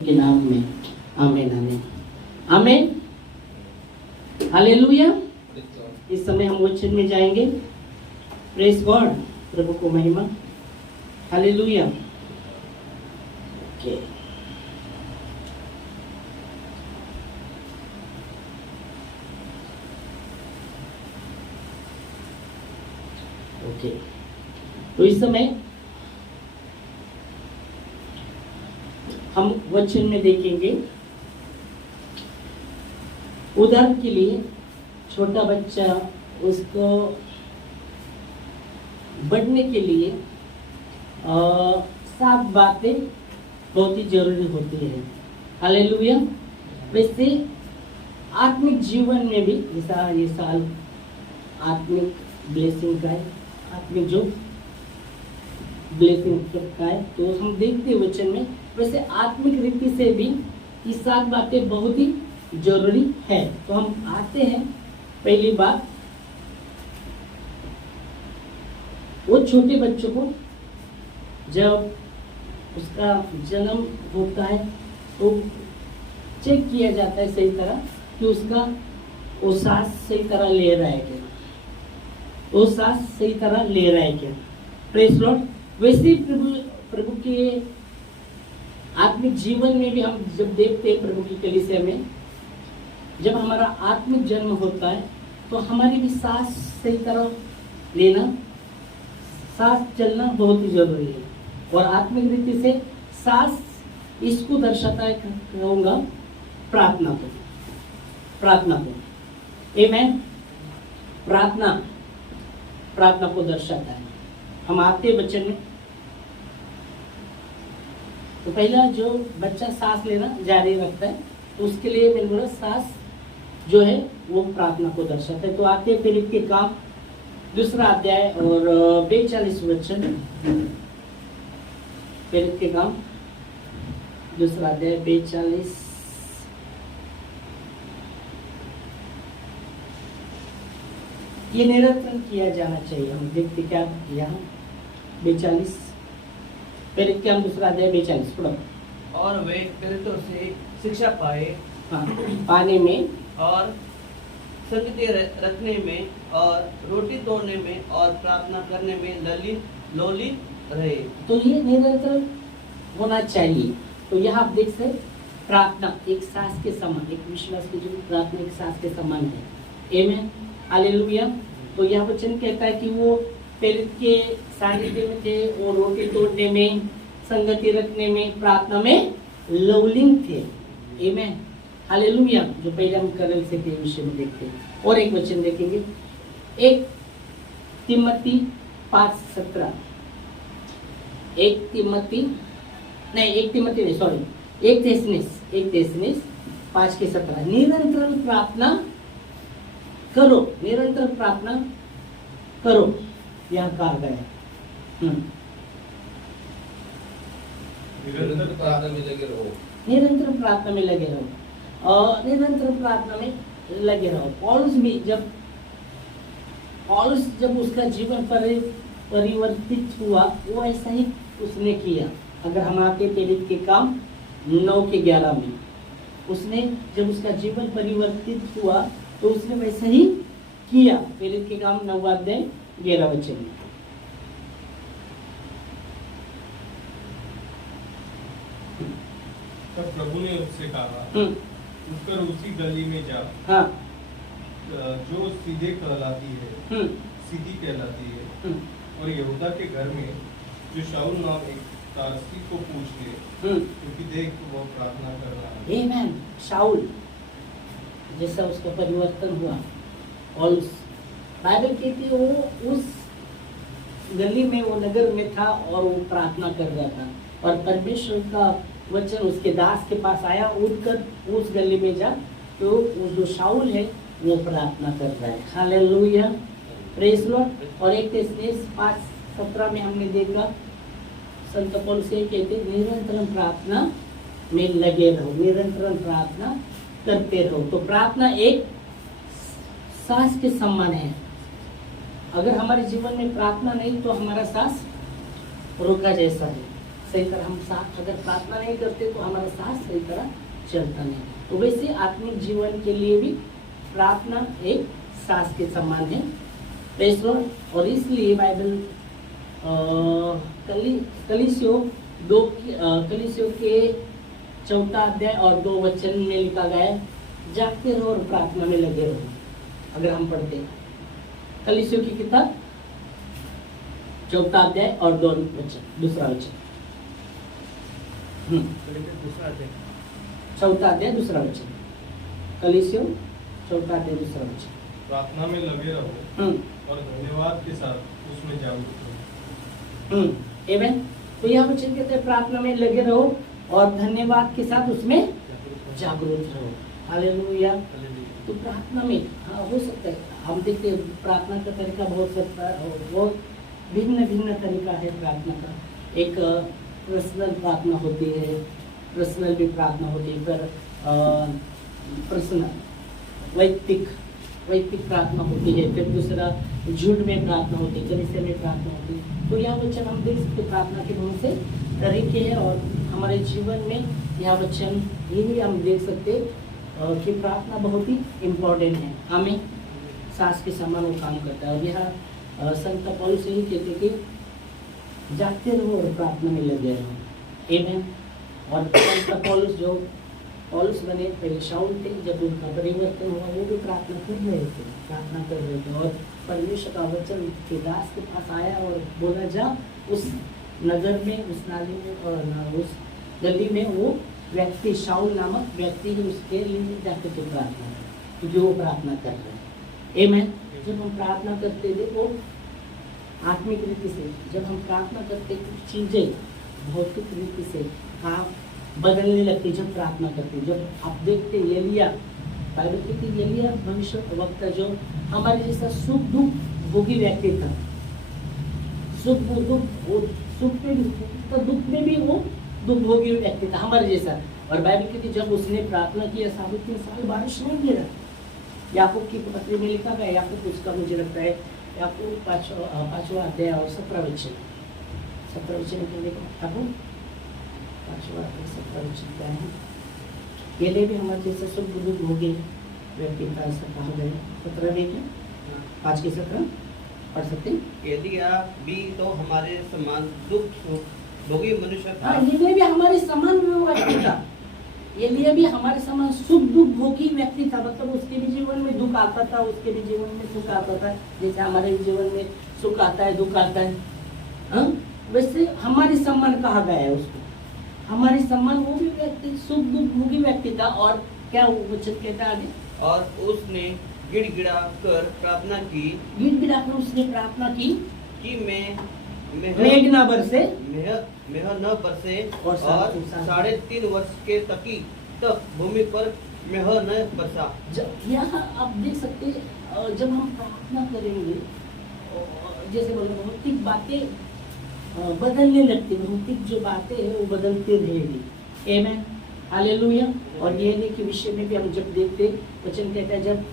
के नाम में आमीन आमीन आमीन हालेलुया। इस समय हम वचन में जाएंगे। प्रेज गॉड, प्रभु को महिमा। हालेलुया। ओके, ओके, तो इस समय हम वचन में देखेंगे। उदाहरण के लिए छोटा बच्चा, उसको बढ़ने के लिए 7 बातें बहुत ही जरूरी होती है। हालेलुया। वैसे आत्मिक जीवन में भी जैसा ये साल आत्मिक ब्लेसिंग का है, आत्मिक जो ब्लेसिंग का है, तो हम देखते हैं वचन में। वैसे आत्मिक रीति से भी ये 7 बातें बहुत ही जरूरी है। तो हम आते हैं। पहली बात, वो छोटे बच्चों को जब उसका जन्म होता है तो चेक किया जाता है सही तरह कि उसका वो सांस सही तरह ले रहा है क्या, वो सांस सही तरह ले रहा है क्या। Praise Lord. वैसे प्रभु के आत्मिक जीवन में भी हम जब देखते हैं प्रभु की कलीसिया में, जब हमारा आत्मिक जन्म होता है तो हमारी भी सांस सही तरह लेना, सांस चलना बहुत ही जरूरी है। और आत्मिक रीति से सांस इसको दर्शाता है, कहूँगा प्रार्थना को, प्रार्थना को। आमीन। प्रार्थना को दर्शाता है। हम आते हैं वचन में। तो पहला जो बच्चा सांस लेना जारी रखता है तो उसके लिए मैंने बोला सांस जो है वो प्रार्थना को दर्शाता है। तो आते हैं फिलिप के काम 2 अध्याय और 42 वचन। फिलिप के काम 2 अध्याय 42। ये निरंतर किया जाना चाहिए। हम देखते क्या यहाँ 42 फिलिप के काम 2 अध्याय 42 पढ़ो। और वे प्रेरितों से शिक्षा पाए, पाने में और संगति रखने में और रोटी तोड़ने में और प्रार्थना करने में लोलित रहे। तो ये निरंतर होना चाहिए। तो यहाँ आप देख सकते, प्रार्थना एक सांस के समान, एक विश्वास की जो प्रार्थना एक सांस के समान है। आमीन हालेलुया। तो यह वचन कहता है कि वो प्रेरित के सानिध्य में थे, वो रोटी तोड़ने में, संगति रखने में, प्रार्थना में लवलीन थे। आमीन हालेलुया। जो पहले हम कर रहे थे विषय में देखते हैं। और एक वचन देखेंगे, 1 तिमोथी 5:17। 1 तिमोथी नहीं, 1 Thessalonians 5:17। निरंतर प्रार्थना करो, निरंतर प्रार्थना करो, यहाँ कहा गया है। निरंतर प्रार्थना में लगे रहो, निरंतर प्रार्थना में लगे रहो और निरंतर प्रार्थना में लगे रहो। पौलुस जब उसका जीवन परिवर्तित हुआ, वो ऐसा ही उसने किया। अगर हम आते फिलिप के काम 9:11 में, उसने जब उसका जीवन परिवर्तित हुआ तो उसने वैसा ही किया। फिलिप के काम 9 अध्याय 11 वचन में। तब प्रभु ने उससे कहा, उठकर उसी गली में जा, हाँ, जो सीधी कहलाती है, और यहूदा के घर में जो शाऊल नाम एक तारसी को पूछ ले, क्योंकि देख वो प्रार्थना कर रहा है। आमीन। शाऊल जैसा उसका परिवर्तन हुआ, और बाइबल कहती है वो उस गली में, वो नगर में था और वो प्रार्थना कर रहा था। और परमेश्वर का वचन उसके दास के पास आया, उठकर उस गली में जा, तो वो जो शाऊल है वो प्रार्थना कर रहा है। Hallelujah, praise Lord. और 1 Thessalonians 5:17 में हमने देखा, संत पौलुस से कहते निरंतर प्रार्थना में लगे रहो, निरंतर प्रार्थना करते रहो। तो प्रार्थना एक सांस के समान है। अगर हमारे जीवन में प्रार्थना नहीं तो हमारा सांस रुका जैसा है। सही तरह हम सांस अगर प्रार्थना नहीं करते तो हमारा सांस सही तरह चलता नहीं। तो वैसे आत्मिक जीवन के लिए भी प्रार्थना एक सांस के समान है। Praise Lord. और इसलिए बाइबल कलीसियों के 4 अध्याय और 2 वचन में लिखा गया है, जागते रहो और प्रार्थना में लगे रहो। अगर हम पढ़ते हैं कलीसियों की किताब 4 अध्याय और 2 वचन, दूसरा वचन, दूसरा अध्याय 4 अध्याय दूसरा वचन, कलीसियों 4 अध्याय दूसरा वचन। प्रार्थना में लगे रहो और धन्यवाद के साथ उसमें जागरूक रहो। आमेन। तो यह वचन कहते हैं प्रार्थना में लगे रहो और धन्यवाद के साथ उसमें जागरूक रहो। हालेलुया। तो प्रार्थना में हो सकता है, हम देखते हैं प्रार्थना का तरीका बहुत भिन्न तरीका है प्रार्थना का। एक पर्सनल प्रार्थना होती है, पर्सनल भी प्रार्थना होती है, फिर पर्सनल वैयक्तिक प्रार्थना होती है, फिर दूसरा झूठ में प्रार्थना होती है, कलीसिया में प्रार्थना होती है। तो यह वचन हम देख सकते प्रार्थना के बहुत से तरीके हैं और हमारे जीवन में यह वचन ये भी हम देख सकते कि प्रार्थना बहुत ही इम्पोर्टेंट है, हमें सांस के समान वो काम करता है। और यह संत पौलुस यही कहते कि जागते रहो और प्रार्थना में लगे रहो। आमीन। और संत पौलुस बने पहले शाऊल थे, जब उनका परिवर्तन हुआ वो भी प्रार्थना कर रहे थे और परमेश्वर का वचन के दास के पास आया और बोला जा उस नगर में, उस नाली में और उस गली में वो व्यक्ति शाऊल नामक व्यक्ति ही उसके लिए जाकर के प्रार्थना कर, क्योंकि वो प्रार्थना कर रहे हैं। आमीन। जब हम प्रार्थना करते थे वो आत्मिक रीति से, जब हम प्रार्थना करते कुछ चीज़ें भौतिक रीति से काम बदलने लगती जब प्रार्थना करते। जब आप देखते एलिया, बाइबल कहती एलिया भविष्य वक्ता जो हमारे जैसा सुख दुख भोगी व्यक्ति था, सुख में भी वो दुख भोगी व्यक्ति था हमारे जैसा। और बाइबल कहती जब उसने प्रार्थना किया 3.5 साल बारिश नहीं गिरा। याकूब की पत्री में लिखा गया, याकूब उसका मुझे लगता है याकूब 5वां अध्याय और 17 वचन के लिए याकूब 5वां अध्याय 17 वचन क्या है, ये लिए भी हमारे जैसे सुख दुख भोगी व्यक्ति था, ऐसा कहा गया। 17 में क्या 5 के 17 पढ़ सकते हैं। यदि आप भी तो हमारे समान दुख सुख भोगी मनुष्य था। ये भी हमारे समान व्यक्ति था, ये लिए भी हमारे समान सुख दुख भोगी व्यक्ति था। मतलब उसके भी जीवन में दुख आता था, उसके भी जीवन में सुख आता था, जैसे हमारे जीवन में सुख आता है दुख आता है। वैसे हमारे समान कहा गया है उसको, हमारे समान वो भी व्यक्ति सुख दुख भोगी व्यक्ति था। और क्या वचन कहता है आगे, और उसने गिड़गिड़ा कर प्रार्थना की, गिड़गिड़ा कर उसने प्रार्थना की कि मेघ न बरसे मेह न बरसे और और 3.5 वर्ष के तक भूमि पर मेह न बरसा। यहाँ आप देख सकते हैं जब हम प्रार्थना करेंगे जैसे बोलो भौतिक बातें बदलने लगती, भौतिक जो बातें हैं वो बदलती रहेगी। आमीन। हालेलुया। और ये के विषय में भी हम जब देखते वचन कहता है जब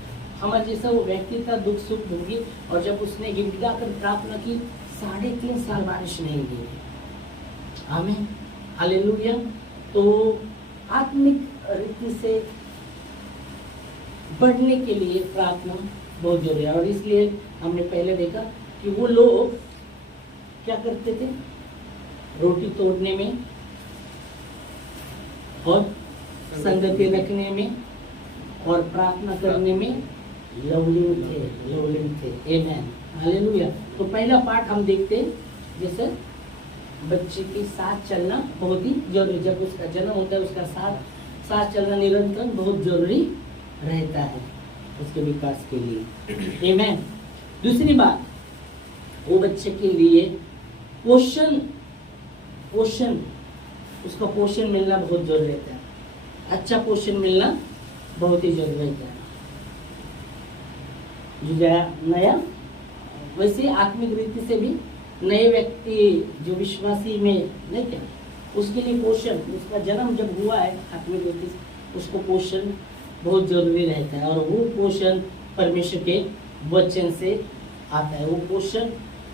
हमारे जैसा वो व्यक्ति था दुख सुख भोगी, और जब उसने गिड़गिड़ा कर प्रार्थना की 3.5 साल बारिश नहीं गिरी। आमीन। हालेलुया। तो आत्मिक रीति से बढ़ने के लिए प्रार्थना बहुत जरूरी है। और इसलिए हमने पहले देखा कि वो लोग क्या करते थे, रोटी तोड़ने में और संगति रखने में और प्रार्थना करने में लवलीन थे। आमीन। हालेलुया। तो पहला पार्ट हम देखते हैं जैसे बच्चे के साथ चलना बहुत ही जरूरी, जब उसका जन्म होता है उसका साथ चलना निरंतर बहुत जरूरी रहता है उसके विकास के लिए। आमीन। दूसरी बात, वो बच्चे के लिए पोषण उसका पोषण मिलना बहुत जरूरी रहता है। अच्छा पोषण मिलना बहुत ही जरूरी रहता है। जो नया वैसे आत्मिक रीति से भी नए व्यक्ति जो विश्वासी में नहीं क्या उसके लिए पोषण, उसका जन्म जब हुआ है आत्मिक रीति से उसको पोषण बहुत जरूरी रहता है। और वो पोषण परमेश्वर के वचन से आता है। वो पोषण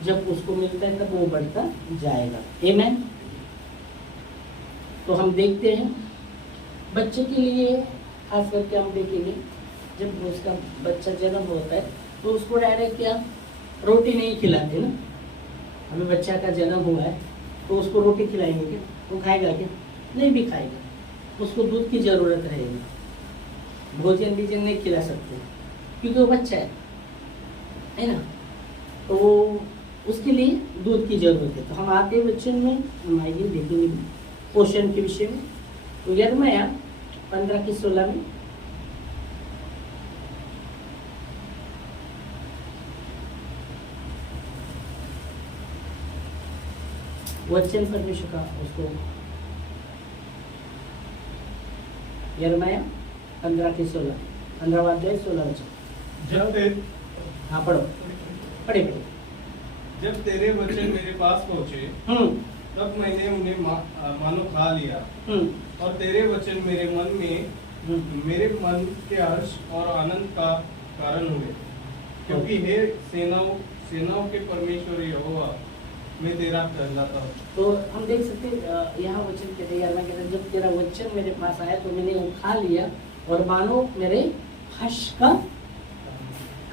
जब उसको मिलता है तब वो बढ़ता जाएगा। आमीन। तो हम देखते हैं बच्चे के लिए खास करके हम देखेंगे जब उसका बच्चा जन्म होता है तो उसको डायरेक्ट क्या रोटी नहीं खिलाते ना। हमें बच्चा का जन्म हुआ है तो उसको रोटी खिलाएंगे क्या? वो खाएगा क्या? नहीं भी खाएगा। उसको दूध की ज़रूरत रहेगी, भोजन भीजन नहीं खिला सकते क्योंकि वो बच्चा है ना। तो उसके लिए दूध की जरूरत है। तो हम आते वचन में हम आइए देखेंगे पोषण के विषय में। तो यिर्मयाह 15:16 में वचन परमेश्वर का उसको यिर्मयाह 15:16 15वां अध्याय 16 वचन। जब ते- हाँ पढ़ो पढ़े पढ़े। जब तेरे वचन मेरे पास पहुँचे तब मैंने उन्हें मानो खा लिया, और तेरे वचन मेरे मन के हर्ष और आनंद का कारण हुए, क्योंकि हे सेनाओं के परमेश्वर यहोवा, मैं तेरा कहलाता हूँ। तो हम देख सकते हैं यहाँ वचन कहते हैं यिर्मयाह कहते हैं जब तेरा वचन मेरे पास आया तो मैंने वो खा लिया और मानो मेरे हर्ष का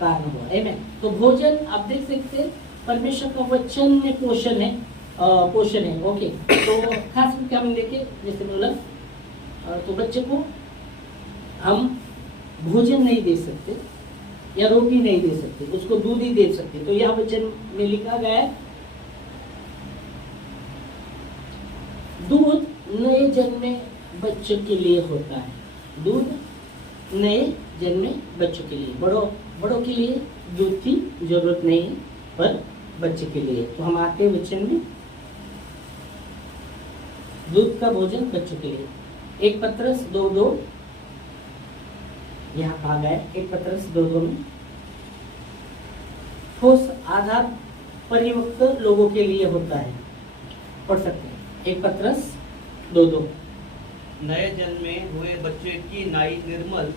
कारण हुआ। आमीन। तो भोजन आप देख सकते हैं परमेश्वर का वचन में पोषण है, ओके। तो खास करके हम देखें जैसे बोला तो बच्चे को हम भोजन नहीं दे सकते या रोटी नहीं दे सकते, उसको दूध ही दे सकते। तो यह वचन में लिखा गया है दूध नए जन्मे बच्चों के लिए होता है। दूध नए जन्मे बच्चों के लिए, बड़ों के लिए दूध की जरूरत नहीं है पर बच्चे के लिए। तो हम आते वचन में दूध का भोजन बच्चों के लिए 1 पत्रस 2:2 यहाँ कहा गया है। 1 पत्रस 2:2 में ठोस आधार परिपक्व लोगों के लिए होता है। पढ़ सकते हैं 1 पत्रस 2:2। नए जन्मे हुए बच्चे की नाई निर्मल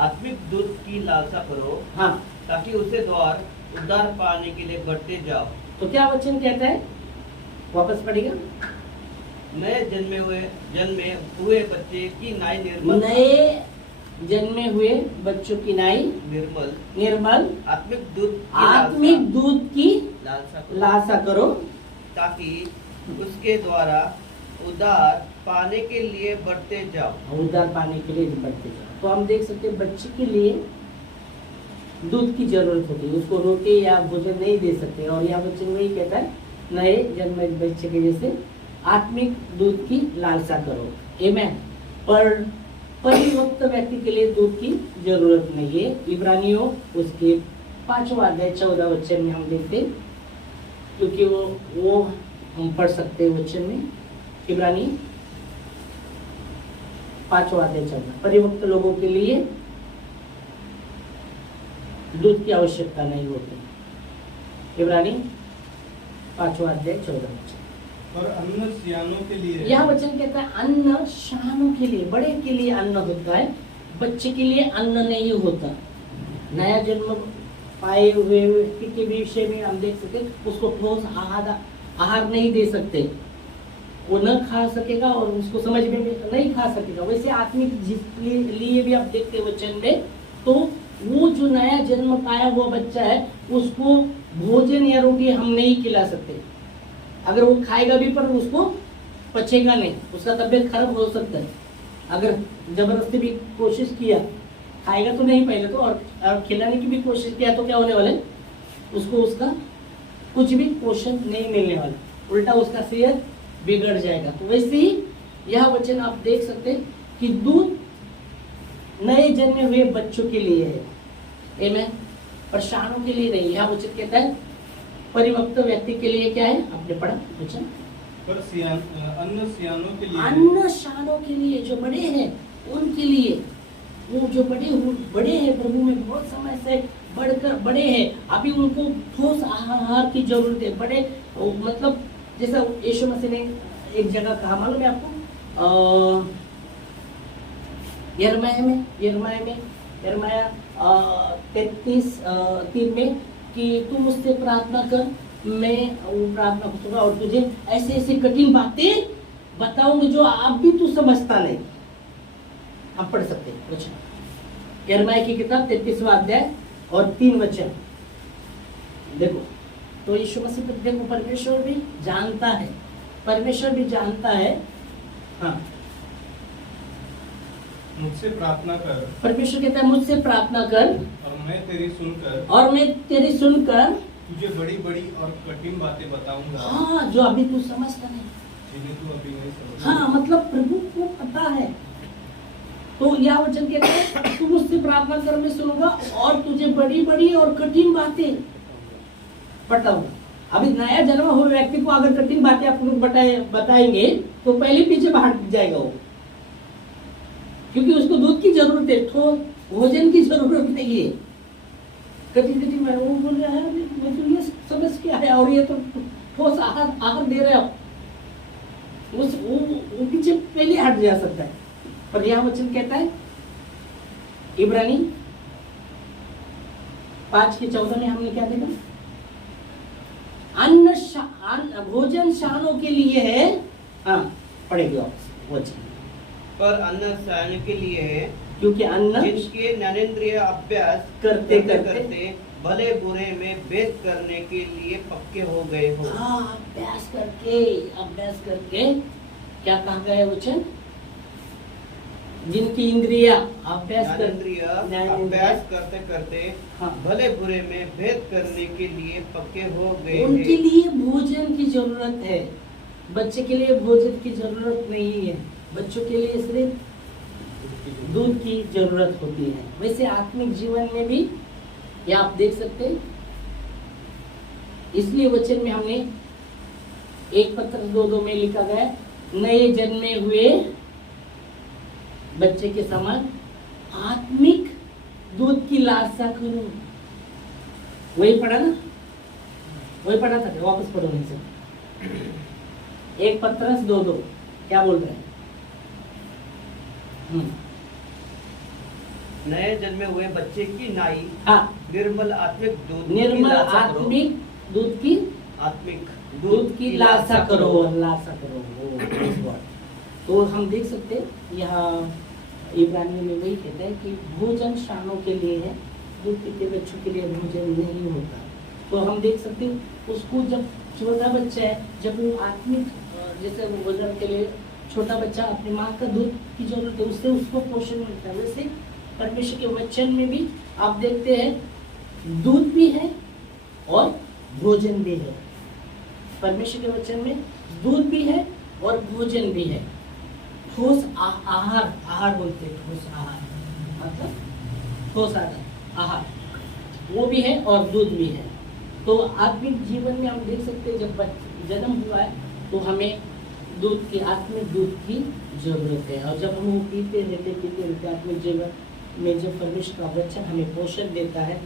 आत्मिक दूध की लालसा करो, हाँ ताकि उसे द्वार उद्धार पाने के लिए बढ़ते जाओ। तो क्या वचन कहता है? वापस पढ़ेगा। नए जन्मे हुए बच्चे की नाई निर्मल, नए जन्मे हुए बच्चों की नाई निर्मल आत्मिक दूध की लालसा करो, ताकि उसके द्वारा उद्धार पाने के लिए बढ़ते जाओ। उद्धार पाने के लिए बढ़ते जाओ। तो हम देख सकते हैं बच्चे के लिए दूध की जरूरत होती है, उसको रोटी या भोजन नहीं दे सकते। और यह वचन वही कहता है नए जन्मे बच्चे के जैसे आत्मिक दूध की लालसा करो। आमीन। पर परिपक्व व्यक्ति के लिए दूध की जरूरत नहीं है। इब्रानियों उसके 5वां अध्याय 14 वचन में हम देखते हैं, क्योंकि वो हम पढ़ सकते हैं वचन में। इब्रानी 5वां अध्याय 14 परिपक्व लोगों के लिए दूध की आवश्यकता नहीं होती। इब्रानी 5वां अध्याय 14 वचन। और अन्न सियानों के लिए, यह वचन कहता है अन्न शानों के लिए, बड़े के लिए अन्न होता है, बच्चे के लिए अन्न नहीं होता। नया जन्म पाए हुए व्यक्ति के विषय में हम देख सकते उसको ठोस आहार नहीं दे सकते, वो न खा सकेगा और उसको समझ में भी नहीं खा सकेगा। वैसे आत्मिक जिसके लिए भी आप देखते वचन में, तो वो जो नया जन्म पाया हुआ बच्चा है उसको भोजन या रोटी हम नहीं खिला सकते। अगर वो खाएगा भी पर उसको पचेगा नहीं, उसका तबीयत खराब हो सकता है। अगर जबरदस्ती भी कोशिश किया, खाएगा तो नहीं पाएगा, तो और खिलाने की भी कोशिश किया तो क्या होने वाला है, उसको उसका कुछ भी पोषण नहीं मिलने वाला, उल्टा उसका सेहत बिगड़ जाएगा। तो वैसे ही यह वचन आप देख सकते हैं कि दूध नए जन्मे हुए बच्चों के लिए है, आमीन, पर शानों के लिए नहीं। यह वचन कहता है परिपक्व व्यक्ति के लिए क्या है, आपने पढ़ा वचन, पर अन्न सियानों के लिए, अन्न शानों के लिए, जो बड़े हैं उनके लिए, वो जो बड़े हैं प्रभु में बहुत समय से बढ़कर बड़े हैं, अभी उनको ठोस आहार की जरूरत है। बड़े मतलब जैसा यीशु मसीह ने एक जगह कहा, मालूम है आपको, यिर्मयाह 33:3 में कि तू मुझसे प्रार्थना कर, मैं वो प्रार्थना करूंगा और तुझे ऐसे ऐसे कठिन बातें बताऊंगी जो आप भी तू समझता नहीं। हम पढ़ सकते हैं वचन, यिर्मयाह की किताब 33वां अध्याय और 3 वचन। देखो तो यीशु मसीह को देखो, परमेश्वर भी जानता है, परमेश्वर भी जानता है। हाँ, मुझसे प्रार्थना कर परमेश्वर कहता है मुझसे प्रार्थना कर और मैं तेरी सुनकर और मैं तेरी सुनकर तुझे बड़ी बड़ी और कठिन बातें बताऊंगा, हाँ जो अभी तू समझता नहीं। जिन्हें तू अभी नहीं समझ। हाँ मतलब प्रभु को पता है। तो यह वचन कहता है तू मुझसे प्रार्थना कर, मैं सुनूंगा और तुझे बड़ी बड़ी और कठिन बातें बताऊंगा। अभी नया जन्म हुए व्यक्ति को अगर कठिन बातें आप लोग बताएंगे तो पहले पीछे भाग जाएगा वो, क्योंकि उसको दूध की जरूरत है, ठोस भोजन की जरूरत नहीं है। कभी मैं वो बोल रहा है मैं तो ये समझ के आया और ये तो ठोस आहार दे रहे हो, वो पीछे पहले हट जा सकता है। पर यह वचन कहता है इब्रानी 5:14 में हमने क्या देखा, भोजन शानों के लिए है। हाँ पढ़ेगी आप वचन, पर अन्न शयन के लिए है, क्योंकि अन्न जिनके ज्ञानेंद्रिय अभ्यास करते करते भले बुरे में भेद करने के लिए पक्के हो गए हो। हाँ अभ्यास करके क्या कहा गया है वचन, जिनकी इंद्रिया अभ्यास करते करते हाँ। भले बुरे में भेद करने के लिए पक्के हो गए उनके हैं। लिए भोजन की जरूरत है, बच्चे के लिए भोजन की जरूरत नहीं है, बच्चों के लिए सिर्फ दूध की जरूरत होती है। वैसे आत्मिक जीवन में भी ये आप देख सकते हैं, इसलिए वचन में हमने 1 पत्र 2:2 में लिखा गया, नए जन्मे हुए बच्चे के समान आत्मिक दूध की लालसा करो। वही पढ़ा ना, वही पढ़ा था, वापस पढ़ो नहीं सर। 1 पत्र 2:2 क्या बोल रहे हैं? नए जन्मे हुए बच्चे की नाई हाँ निर्मल आत्मिक दूध की निर्मल लालसा करो। आत्मिक दूध की आत्मिक दूध की लालसा करो, लालसा करो। तो हम देख सकते हैं यहाँ इब्रानी में वही कहते हैं कि भोजन शानों के लिए है, दूध पीते बच्चों के लिए भोजन नहीं होता। तो हम देख सकते हैं उसको जब छोटा बच्चा है, जब वो आत्मिक जैसे भोजन के लिए छोटा बच्चा अपनी माँ का दूध की जरूरत है, उससे उसको पोषण मिलता है। वैसे परमेश्वर के वचन में भी आप देखते हैं दूध भी है और भोजन भी है। परमेश्वर के वचन में दूध भी है और भोजन भी है। ठोस आहार बोलते हैं, ठोस आहार मतलब ठोस आहार वो भी है और दूध भी है। तो आत्मिक जीवन में हम देख सकते हैं जब जन्म हुआ है तो हमें दूध की आत्मिक दूध की जरूरत है, और जब हम वो पीते रहते आत्मिक जीवन में जब परमेश्वर का वचन हमें पोषण देता है,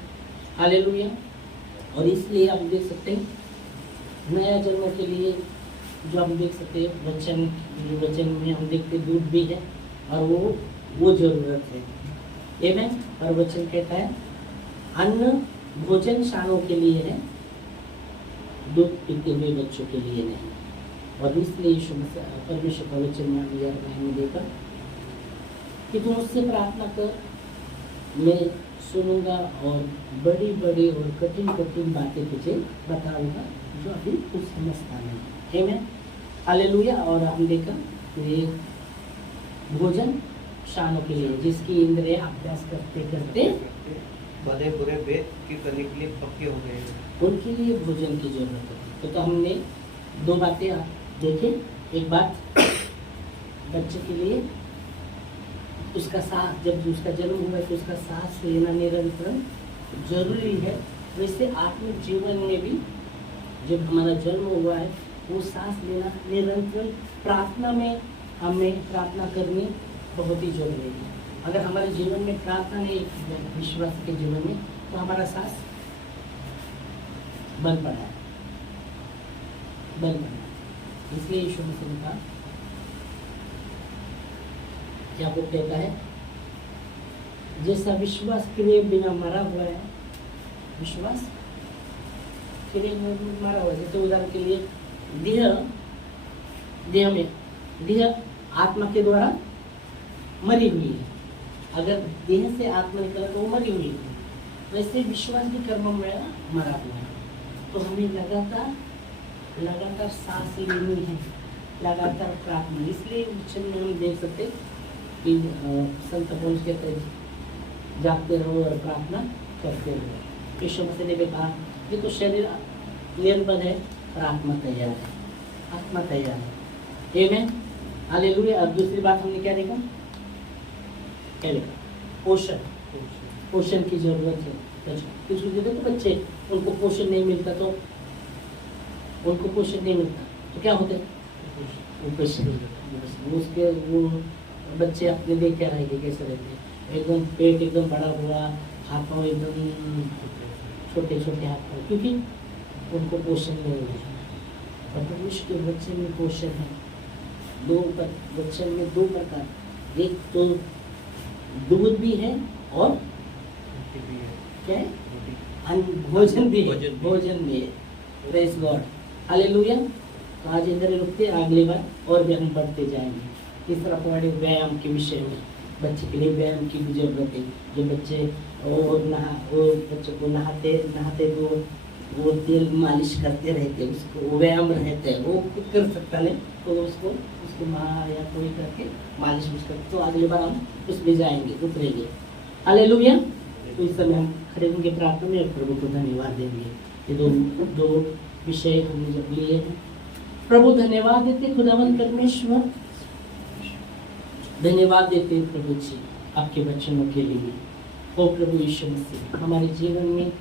हालेलुया। और इसलिए हम देख सकते हैं नया जन्मों के लिए जो हम देख सकते हैं वचन में हम देखते दूध भी है और वो जरूरत है। आमीन। और वचन कहता है अन्न भोजन शानों के लिए है, दूध पीते हुए बच्चों के लिए नहीं। और इसलिए यीशु मसीह परमेश्वर का वचन में हमें देखा कि तुम मुझसे प्रार्थना कर, मैं सुनूंगा और बड़ी बड़ी और कठिन बातें तुझे बताऊंगा जो अभी कुछ समझता नहीं। आमीन, हालेलुया। और हम देखा ये भोजन शानों के लिए, जिसकी इंद्रिय अभ्यास करते करते भले बुरे भेद के करने के लिए पक्के हो गए हैं, उनके लिए भोजन की जरूरत होती है। तो हमने 2 बातें आप देखें। एक बात बच्चे के लिए उसका सांस, जब उसका जन्म हुआ है तो उसका सांस लेना निरंतर जरूरी है। वैसे आत्मिक जीवन में भी जब हमारा जन्म हुआ है वो सांस लेना निरंतर, प्रार्थना में हमें प्रार्थना करनी बहुत ही जरूरी है। अगर हमारे जीवन में प्रार्थना नहीं, विश्वास के जीवन में, तो हमारा सांस बंद पड़ा है, बंद पड़ा। इसलिए यीशु मसीह ने कहा, क्या वो कहता है जैसा विश्वास के लिए बिना मरा हुआ है, विश्वास के लिए मरा हुआ है। जैसे उदाहरण के लिए देह में देह आत्मा के द्वारा मरी हुई है। अगर देह से आत्मा निकला तो वो मरी हुई है। वैसे विश्वास भी कर्म में मरा हुआ है। तो हमें लगातार सांस लेनी है, लगातार प्रार्थना। इसलिए वचन में हम देख सकते कि संत पौलुस कहते हैं जागते रहो और प्रार्थना करते रहो। यीशु मसीह ने भी कहा ये तो शरीर नियंत्रण है और आत्मा तैयार है, आत्मा तैयार है। आमीन, हालेलुया। अब दूसरी बात हमने क्या देखा? क्या देखा? पोषण की जरूरत है। कुछ देखो बच्चे, उनको पोषण नहीं मिलता तो क्या होता है? उसके वो बच्चे अपने देख क्या रहेंगे, कैसे रहते हैं? एकदम पेट एकदम बड़ा हुआ, हाथ पाँव एकदम छोटे छोटे हाथ पाँव, क्योंकि उनको पोषण नहीं है। और मनुष्य के बच्चे में पोषण है। बच्चे में दो प्रकार, एक तो दूध भी है और क्या है? भोजन भी है। Praise God, hallelujah. तो आज इधर रुकते, अगली बार और भी हम बढ़ते जाएंगे। तीसरा पॉइंट व्यायाम के विषय में। बच्चे के लिए व्यायाम की भी जरूरत है। जो बच्चे वो बच्चे को नहाते तो वो तेल मालिश करते रहते, उसको व्यायाम रहते हैं, वो खुद कर सकता नहीं तो उसको माँ या कोई करके मालिश करते। तो अगली बार हम उसमें जाएंगे, उतरेंगे। हालेलुया। तो इस समय हम खड़े होंगे प्रार्थना में, प्रभु को धन्यवाद देंगे। ये दो विषय हमने जब लिए हैं, प्रभु धन्यवाद देते खुदावंद परमेश्वर, धन्यवाद देते प्रभु जी आपके वचनों के लिए। ओ प्रभु यीशु मसीह, हमारे जीवन में